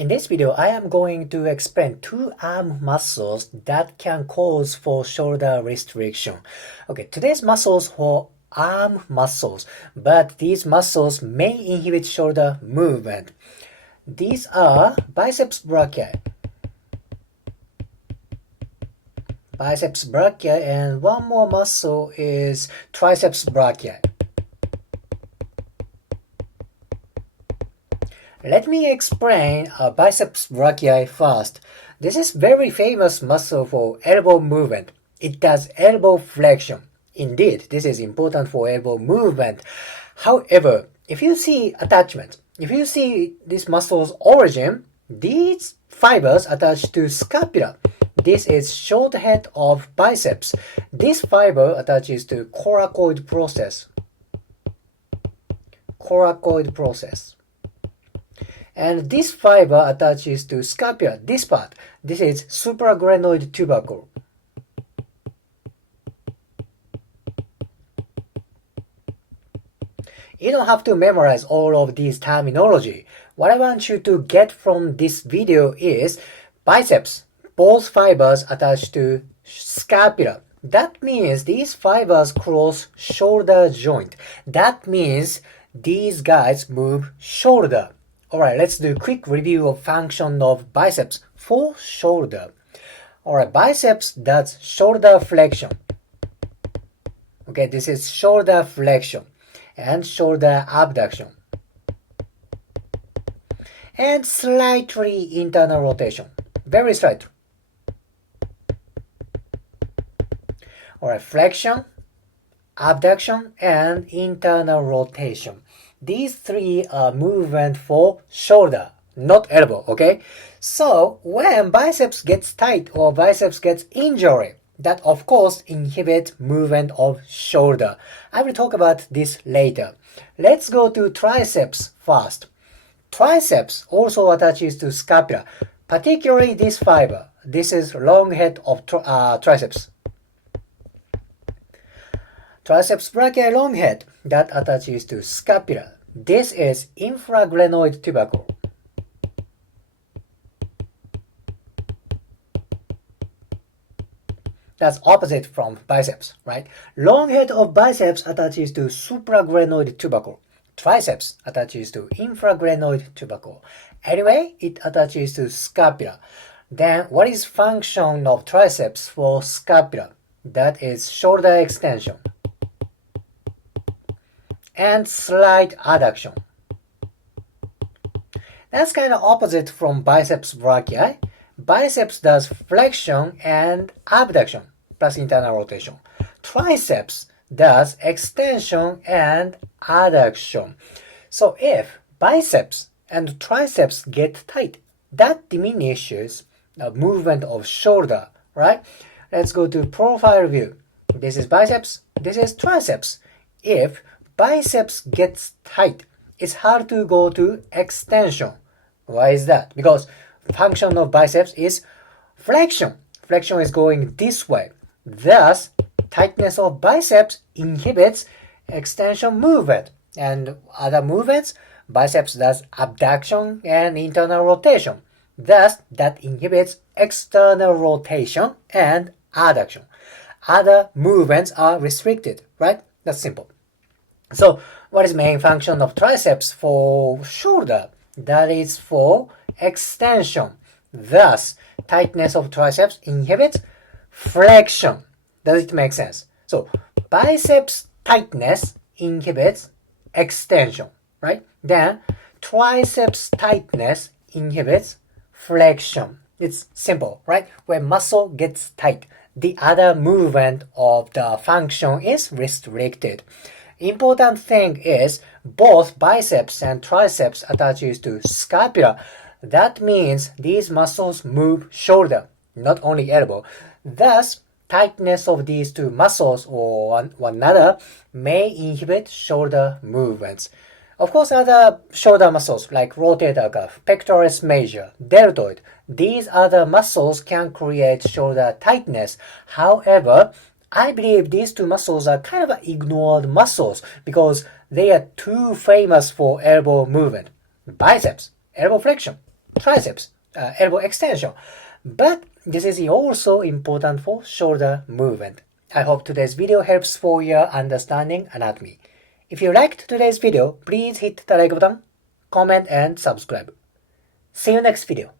In this video, I am going to explain two arm muscles that can cause for shoulder restriction. Okay, today's muscles for arm muscles, but these muscles may inhibit shoulder movement. These are biceps brachii, and one more muscle is triceps brachii. Let me explain biceps brachii first. This is very famous muscle for elbow movement. It does elbow flexion. Indeed, this is important for elbow movement. However, if you see attachment, if you see this muscle's origin, these fibers attach to scapula. This is short head of biceps. This fiber attaches to coracoid process. And this fiber attaches to scapula, this part. This is supraglenoid tubercle. You don't have to memorize all of these terminology. What I want you to get from this video is biceps, both fibers attached to scapula. That means these fibers cross shoulder joint. That means these guys move shoulder. Alright, let's do a quick review of function of biceps for shoulder. Alright, biceps does shoulder flexion. Okay, this is shoulder flexion and shoulder abduction. And slightly internal rotation. Very slight. Alright, flexion, abduction, and internal rotation. These three are movement for shoulder, not elbow, okay? So when biceps gets tight or biceps gets injury, that of course inhibit movement of shoulder. I will talk about this later. Let's go to triceps first. Triceps also attaches to scapula, particularly this fiber. This is long head of triceps. Triceps brachii long head that attaches to scapula. This is infraglenoid tubercle. That's opposite from biceps, right? Long head of biceps attaches to supraglenoid tubercle. Triceps attaches to infraglenoid tubercle. Anyway, it attaches to scapula. Then what is function of triceps for scapula? That is shoulder extension and slight adduction. That's kind of opposite from biceps brachii. Biceps does flexion and abduction plus internal rotation. Triceps does extension and adduction. So if biceps and triceps get tight, that diminishes the movement of shoulder, right? Let's go to profile view. This is biceps, this is triceps. If biceps gets tight, it's hard to go to extension. Why is that? Because function of biceps is flexion. Flexion is going this way. Thus, tightness of biceps inhibits extension movement. And other movements, biceps does abduction and internal rotation. Thus, that inhibits external rotation and adduction. Other movements are restricted, right? That's simple. So, what is main function of triceps for shoulder? That is for extension. Thus, tightness of triceps inhibits flexion. Does it make sense? So, biceps tightness inhibits extension, right? Then, triceps tightness inhibits flexion. It's simple, right? When muscle gets tight, the other movement of the function is restricted. Important thing is both biceps and triceps attaches to scapula. That means these muscles move shoulder, not only elbow. Thus, tightness of these two muscles or one another may inhibit shoulder movements. Of course, other shoulder muscles like rotator cuff, pectoralis major, deltoid, these other muscles can create shoulder tightness. However, I believe these two muscles are kind of ignored muscles because they are too famous for elbow movement. Biceps, elbow flexion. triceps, elbow extension. But this is also important for shoulder movement. I hope today's video helps for your understanding anatomy. If you liked today's video, please hit the like button, comment and subscribe. See you next video.